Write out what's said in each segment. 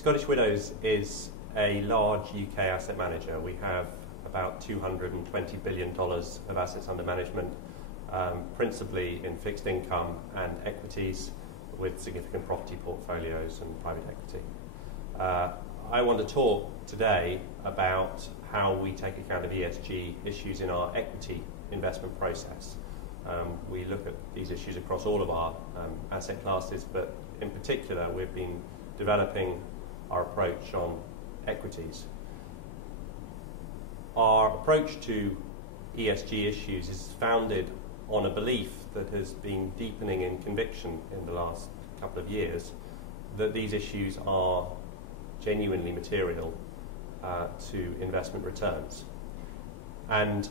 Scottish Widows is a large UK asset manager. We have about $220 billion of assets under management, principally in fixed income and equities, with significant property portfolios and private equity. I want to talk today about how we take account of ESG issues in our equity investment process. We look at these issues across all of our asset classes, but in particular we've been developing our approach on equities. Our approach to ESG issues is founded on a belief that has been deepening in conviction in the last couple of years that these issues are genuinely material to investment returns. And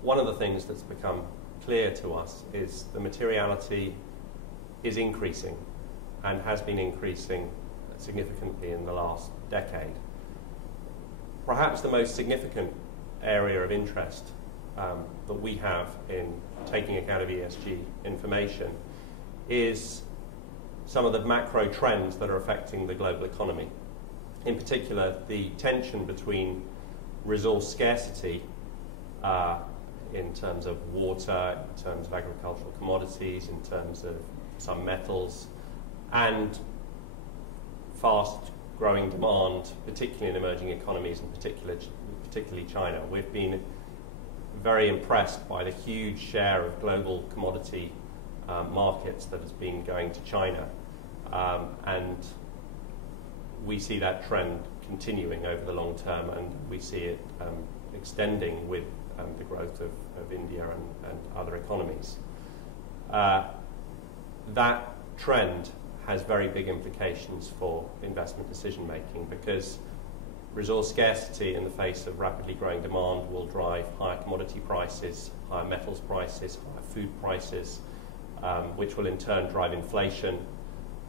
one of the things that's become clear to us is the materiality is increasing and has been increasing significantly in the last decade. Perhaps the most significant area of interest that we have in taking account of ESG information is some of the macro trends that are affecting the global economy. In particular, the tension between resource scarcity in terms of water, in terms of agricultural commodities, in terms of some metals, and fast-growing demand, particularly in emerging economies, and particularly China. We've been very impressed by the huge share of global commodity markets that has been going to China, and we see that trend continuing over the long term, and we see it extending with the growth of India and other economies. That trend has very big implications for investment decision making, because resource scarcity in the face of rapidly growing demand will drive higher commodity prices, higher metals prices, higher food prices, which will in turn drive inflation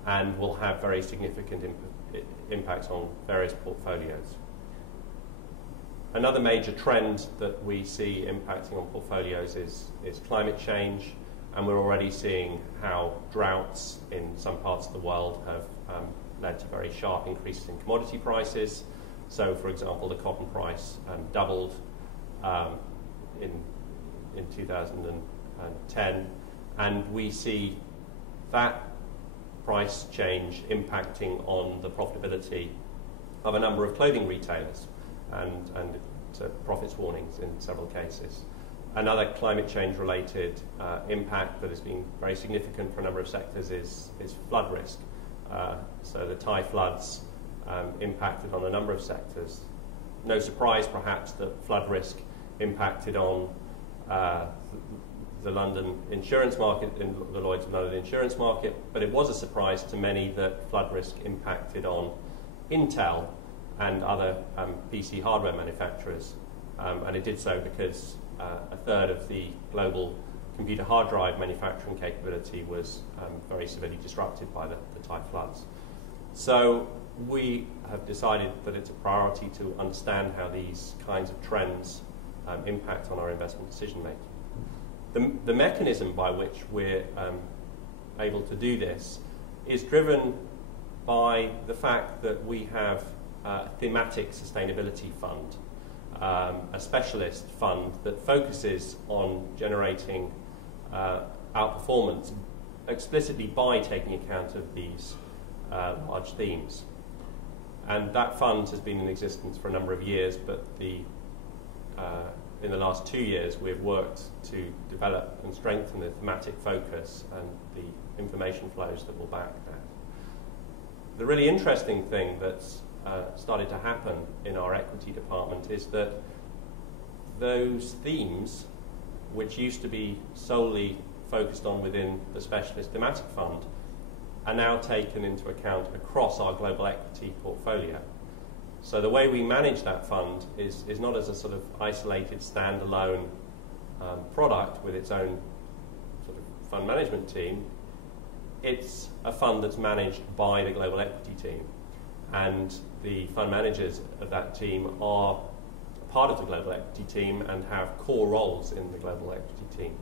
and will have very significant impacts on various portfolios. Another major trend that we see impacting on portfolios is climate change, and we're already seeing how droughts in some parts of the world have led to very sharp increases in commodity prices. So, for example, the cotton price doubled in 2010, and we see that price change impacting on the profitability of a number of clothing retailers and profits warnings in several cases. Another climate change related impact that has been very significant for a number of sectors is flood risk. So the Thai floods impacted on a number of sectors. No surprise perhaps that flood risk impacted on the London insurance market, in the Lloyd's of London insurance market, but it was a surprise to many that flood risk impacted on Intel and other PC hardware manufacturers, and it did so because a third of the global computer hard drive manufacturing capability was very severely disrupted by the Thai floods. So we have decided that it's a priority to understand how these kinds of trends impact on our investment decision making. The mechanism by which we're able to do this is driven by the fact that we have a thematic sustainability fund, a specialist fund that focuses on generating outperformance explicitly by taking account of these large themes. And that fund has been in existence for a number of years, but in the last 2 years we've worked to develop and strengthen the thematic focus and the information flows that will back that. The really interesting thing that's started to happen in our equity department is that those themes, which used to be solely focused on within the specialist thematic fund, are now taken into account across our global equity portfolio. So the way we manage that fund is not as a sort of isolated standalone product with its own sort of fund management team. It's a fund that's managed by the global equity team, and the fund managers of that team are part of the global equity team and have core roles in the global equity team.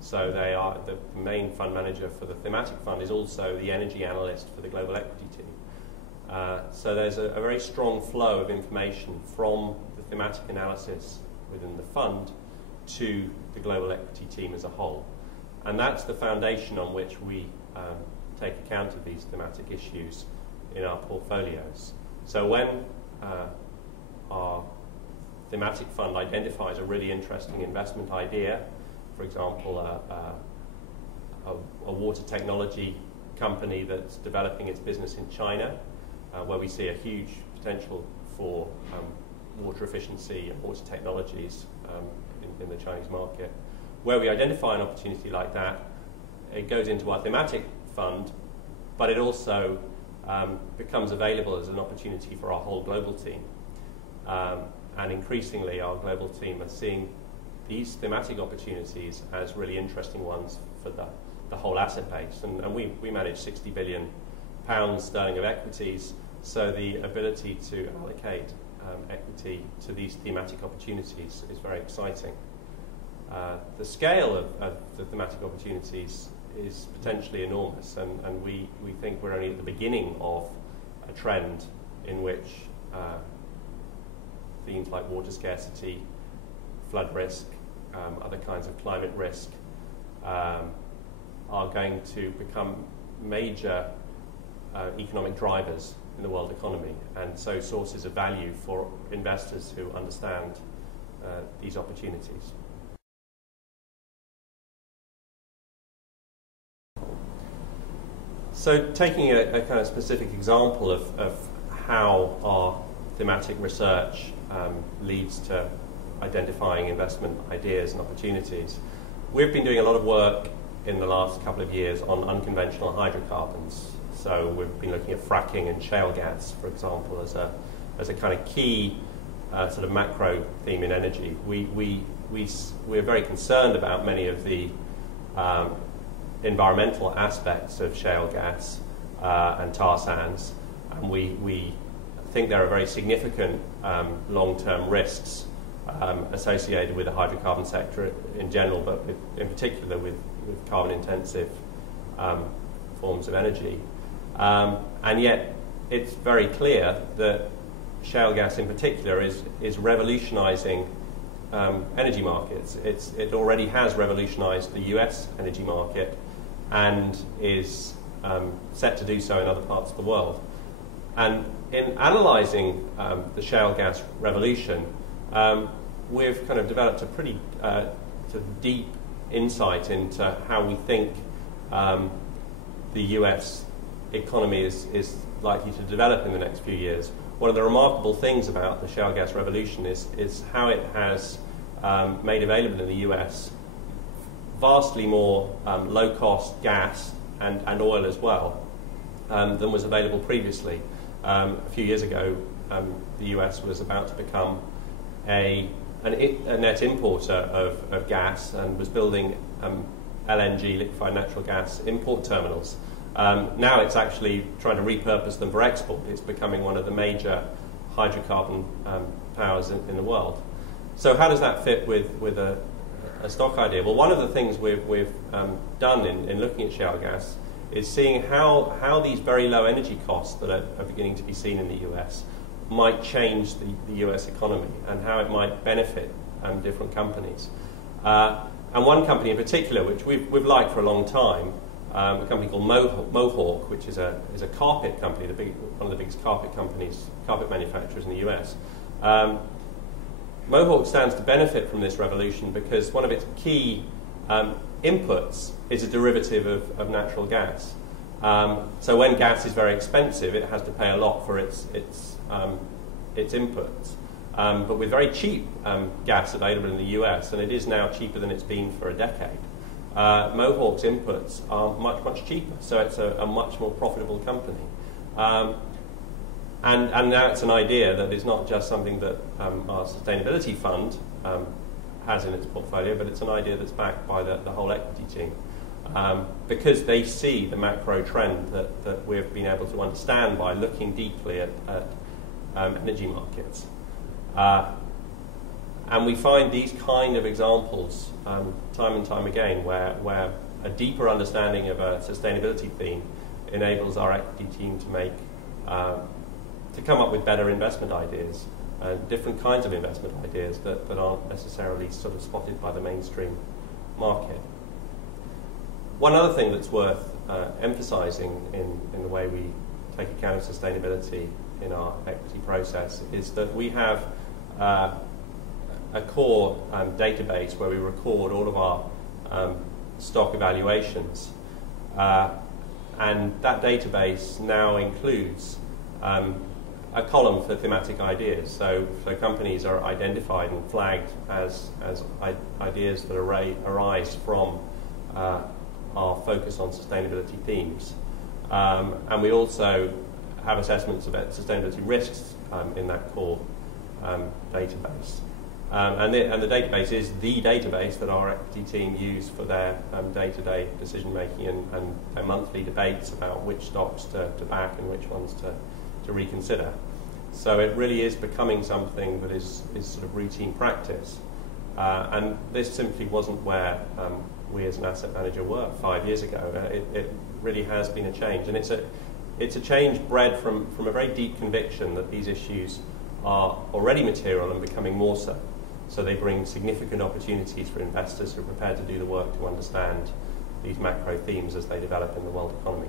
So they are the main fund manager for the thematic fund is also the energy analyst for the global equity team. So there's a very strong flow of information from the thematic analysis within the fund to the global equity team as a whole. And that's the foundation on which we take account of these thematic issues in our portfolios. So when our thematic fund identifies a really interesting investment idea, for example, a water technology company that's developing its business in China, where we see a huge potential for water efficiency and water technologies in the Chinese market. Where we identify an opportunity like that, it goes into our thematic fund, but it also becomes available as an opportunity for our whole global team. And increasingly, our global team are seeing these thematic opportunities as really interesting ones for the whole asset base. And we manage £60 billion sterling of equities, so the ability to allocate equity to these thematic opportunities is very exciting. The scale of the thematic opportunities is potentially enormous, and we think we're only at the beginning of a trend in which themes like water scarcity, flood risk, other kinds of climate risk are going to become major economic drivers in the world economy, and so sources of value for investors who understand these opportunities. So taking a kind of specific example of how our thematic research leads to identifying investment ideas and opportunities, we've been doing a lot of work in the last couple of years on unconventional hydrocarbons. So we've been looking at fracking and shale gas, for example, as a kind of key sort of macro theme in energy. We're very concerned about many of the environmental aspects of shale gas and tar sands, and we think there are very significant long-term risks associated with the hydrocarbon sector in general, but in particular with carbon-intensive forms of energy. And yet it's very clear that shale gas in particular is revolutionizing energy markets. It already has revolutionized the US energy market and is set to do so in other parts of the world. And in analyzing the shale gas revolution, we've kind of developed a pretty deep insight into how we think the US economy is likely to develop in the next few years. One of the remarkable things about the shale gas revolution is how it has made available in the US vastly more low-cost gas and oil as well than was available previously. A few years ago, the US was about to become a net importer of gas and was building LNG, liquefied natural gas, import terminals. Now it's actually trying to repurpose them for export. It's becoming one of the major hydrocarbon powers in the world. So how does that fit with a stock idea? Well, one of the things we've done in looking at shale gas is seeing how these very low energy costs that are beginning to be seen in the US might change the US economy and how it might benefit different companies. And one company in particular, which we've liked for a long time, a company called Mohawk, which is a carpet company, one of the biggest carpet manufacturers in the US. Mohawk stands to benefit from this revolution because one of its key inputs is a derivative of natural gas. So when gas is very expensive, it has to pay a lot for its inputs. But with very cheap gas available in the US, and it is now cheaper than it's been for a decade, Mohawk's inputs are much, much cheaper, so it's a much more profitable company. And now it's an idea that is not just something that our sustainability fund has in its portfolio, but it's an idea that's backed by the whole equity team. Because they see the macro trend that we've been able to understand by looking deeply at energy markets. And we find these kind of examples time and time again where a deeper understanding of a sustainability theme enables our equity team to make to come up with better investment ideas, different kinds of investment ideas that aren't necessarily sort of spotted by the mainstream market. One other thing that's worth emphasising in the way we take account of sustainability in our equity process is that we have a core database where we record all of our stock evaluations, and that database now includes a column for thematic ideas. So companies are identified and flagged as ideas that arise from our focus on sustainability themes. And we also have assessments about sustainability risks in that core database. And the database is the database that our equity team use for their day-to-day decision making and their monthly debates about which stocks to back and which ones to reconsider. So it really is becoming something that is sort of routine practice. And this simply wasn't where we as an asset manager were 5 years ago. It really has been a change. And it's a change bred from a very deep conviction that these issues are already material and becoming more so. So they bring significant opportunities for investors who are prepared to do the work to understand these macro themes as they develop in the world economy.